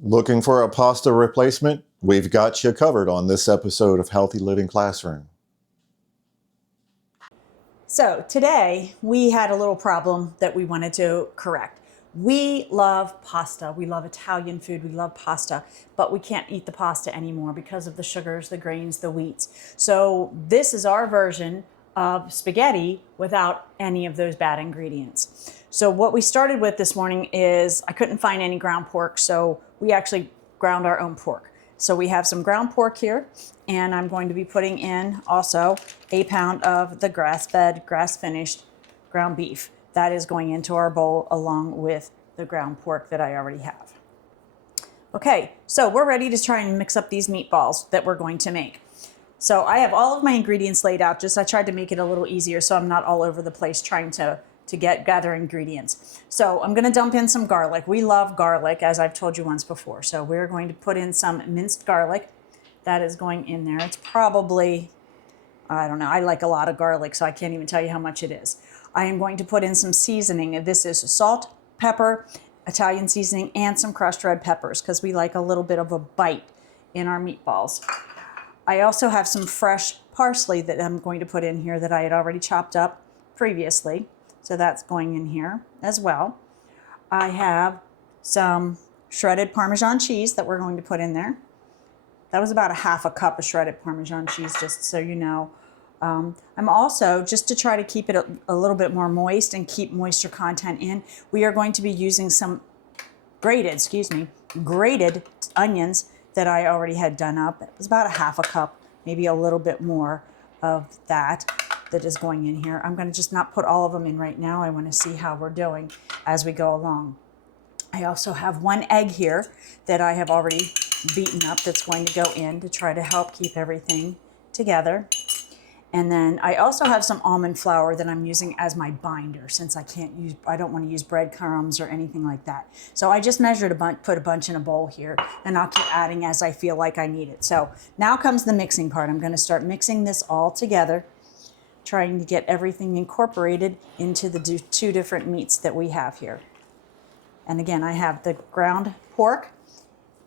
Looking for a pasta replacement? We've got you covered on this episode of Healthy Living Classroom. So today we had a little problem that we wanted to correct. We love pasta. We love Italian food. We love pasta, but we can't eat the pasta anymore because of the sugars, the grains, the wheats. So this is our version of spaghetti without any of those bad ingredients. So what we started with this morning is I couldn't find any ground pork, so we actually ground our own pork. So we have some ground pork here, and I'm going to be putting in also a pound of the grass-fed, grass-finished ground beef. That is going into our bowl along with the ground pork that I already have. Okay, so we're ready to try and mix up these meatballs that we're going to make. So I have all of my ingredients laid out. I tried to make it a little easier so I'm not all over the place trying to gather ingredients. So I'm gonna dump in some garlic. We love garlic, as I've told you once before. So we're going to put in some minced garlic. That is going in there. It's probably, I don't know, I like a lot of garlic, so I can't even tell you how much it is. I am going to put in some seasoning. This is salt, pepper, Italian seasoning, and some crushed red peppers, because we like a little bit of a bite in our meatballs. I also have some fresh parsley that I'm going to put in here that I had already chopped up previously. So that's going in here as well. I have some shredded Parmesan cheese that we're going to put in there. That was about a half a cup of shredded Parmesan cheese, just so you know. I'm also, just to try to keep it a little bit more moist and keep moisture content in, we are going to be using some grated onions that I already had done up. It was about a half a cup, maybe a little bit more of that is going in here. I'm going to just not put all of them in right now. I want to see how we're doing as we go along. I also have one egg here that I have already beaten up that's going to go in to try to help keep everything together. And then I also have some almond flour that I'm using as my binder, since I don't want to use breadcrumbs or anything like that. So I just measured put a bunch in a bowl here, and I'll keep adding as I feel like I need it. So now comes the mixing part. I'm going to start mixing this all together, trying to get everything incorporated into the two different meats that we have here. And again, I have the ground pork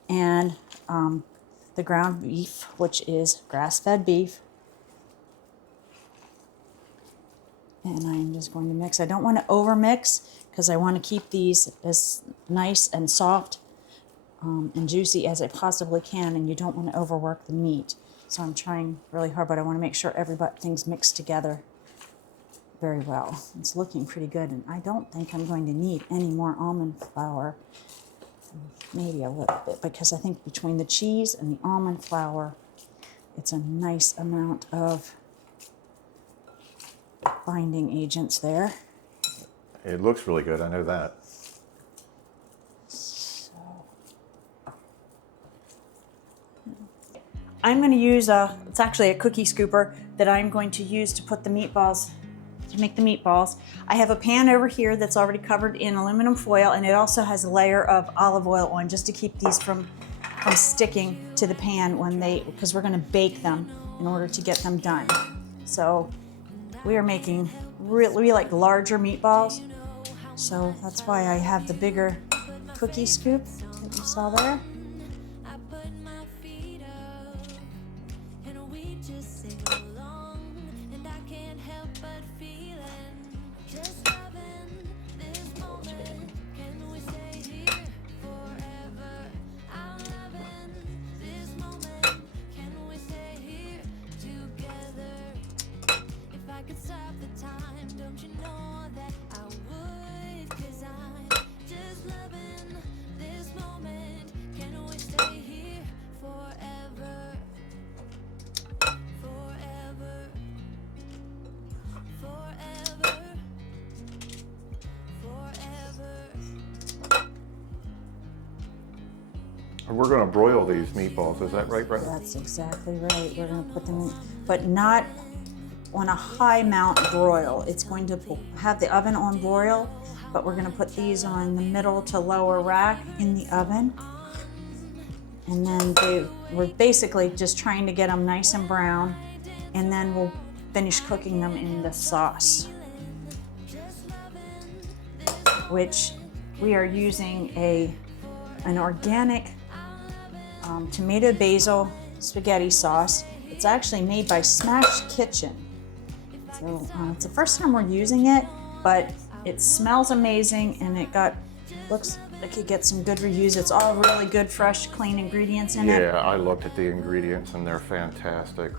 and the ground beef, which is grass-fed beef. And I'm just going to mix. I don't want to over-mix because I want to keep these as nice and soft and juicy as I possibly can, and you don't want to overwork the meat. So I'm trying really hard, but I want to make sure everything's mixed together very well. It's looking pretty good, and I don't think I'm going to need any more almond flour. Maybe a little bit, because I think between the cheese and the almond flour, it's a nice amount of binding agents there. It looks really good, I know that. I'm going to use it's actually a cookie scooper that I'm going to use to put the meatballs, to make the meatballs. I have a pan over here that's already covered in aluminum foil, and it also has a layer of olive oil on just to keep these from sticking to the pan because we're going to bake them in order to get them done. So we are making we like larger meatballs, so that's why I have the bigger cookie scoop that you saw there. We're going to broil these meatballs, is that right, Brenda? That's exactly right. We're going to put them in, but not on a high mount broil. It's going to have the oven on broil, but we're going to put these on the middle to lower rack in the oven. And then we're basically just trying to get them nice and brown, and then we'll finish cooking them in the sauce, which we are using an organic tomato basil spaghetti sauce. It's actually made by Smash Kitchen. So it's the first time we're using it, but it smells amazing and looks like it gets some good reviews. It's all really good, fresh, clean ingredients in it. Yeah, I looked at the ingredients and they're fantastic.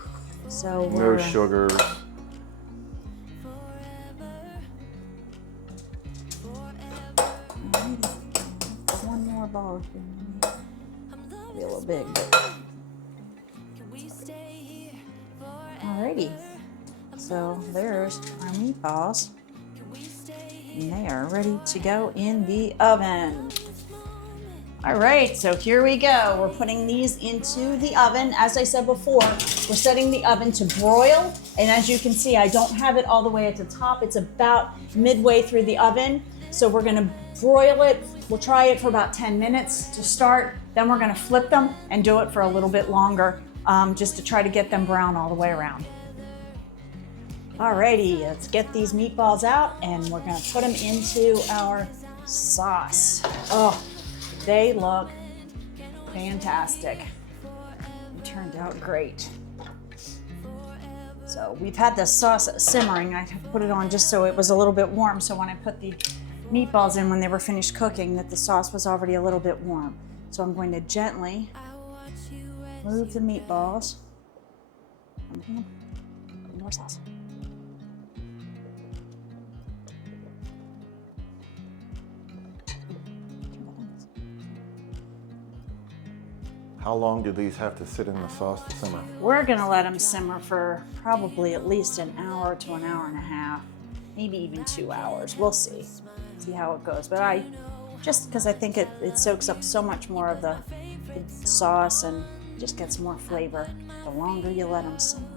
So No sugars. One more ball here. Maybe a little big, but alrighty. So there's our meatballs. And they are ready to go in the oven. All right, so here we go. We're putting these into the oven. As I said before, we're setting the oven to broil. And as you can see, I don't have it all the way at the top. It's about midway through the oven. So we're gonna broil it. We'll try it for about 10 minutes to start. Then we're gonna flip them and do it for a little bit longer, just to try to get them brown all the way around. Alrighty, let's get these meatballs out and we're gonna put them into our sauce. Oh, they look fantastic. It turned out great. So we've had the sauce simmering. I put it on just so it was a little bit warm, so when I put the meatballs in when they were finished cooking, that the sauce was already a little bit warm. So I'm going to gently move the meatballs. More sauce. How long do these have to sit in the sauce to simmer? We're gonna let them simmer for probably at least an hour to an hour and a half, maybe even 2 hours. We'll see how it goes. But just because I think it soaks up so much more of the sauce and just gets more flavor the longer you let them simmer.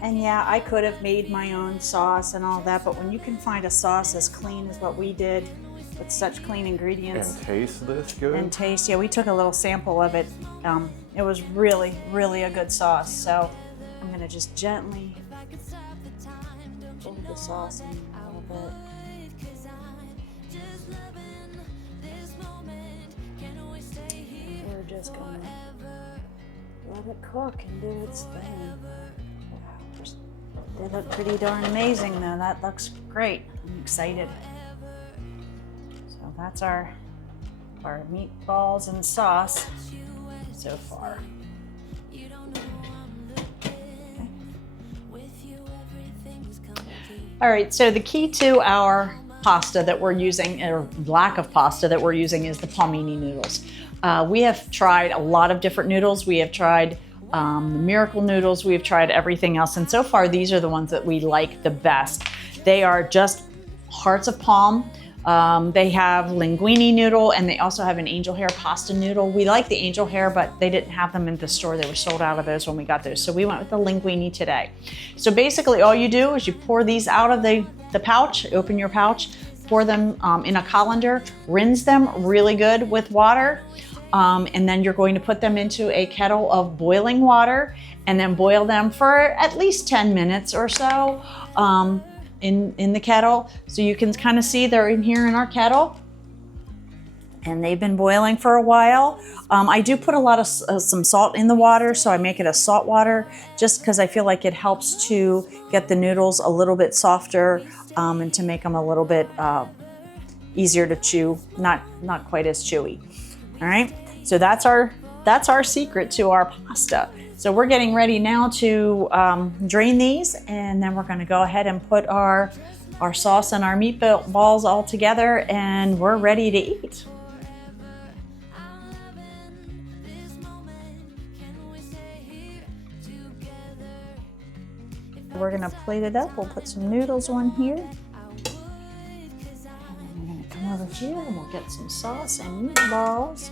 And yeah, I could have made my own sauce and all that, but when you can find a sauce as clean as what we did, with such clean ingredients. And taste this good? And taste, yeah, we took a little sample of it. It was really, really a good sauce. So I'm gonna just gently fold the sauce in a little bit. We're just gonna let it cook and do its thing. Wow, they look pretty darn amazing though. That looks great. I'm excited. So that's our meatballs and sauce so far. All right, so the key to our pasta that we're using, or lack of pasta that we're using, is the palmini noodles. We have tried a lot of different noodles. We have tried the miracle noodles. We have tried everything else. And so far, these are the ones that we like the best. They are just hearts of palm. They have linguine noodle, and they also have an angel hair pasta noodle. We like the angel hair, but they didn't have them in the store. They were sold out of those when we got those. So we went with the linguine today. So basically all you do is you pour these out of the pouch, open your pouch, pour them in a colander, rinse them really good with water. And then you're going to put them into a kettle of boiling water and then boil them for at least 10 minutes or so. In the kettle. So you can kind of see they're in here in our kettle and they've been boiling for a while. I do put a lot of some salt in the water, so I make it a salt water just because I feel like it helps to get the noodles a little bit softer and to make them a little bit easier to chew, not quite as chewy. All right, so that's our secret to our pasta. So we're getting ready now to drain these, and then we're gonna go ahead and put our sauce and our meatballs all together, and we're ready to eat. We're gonna plate it up. We'll put some noodles on here. And then we're gonna come over here and we'll get some sauce and meatballs.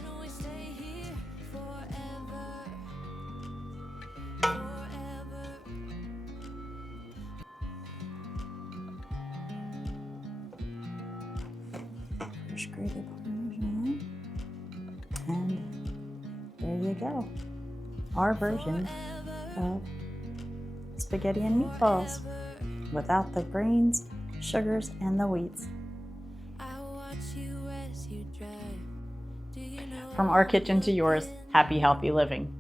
Grated Parmesan, and there you go, our version of spaghetti and meatballs without the grains, sugars, and the wheats. From our kitchen to yours, happy, healthy living.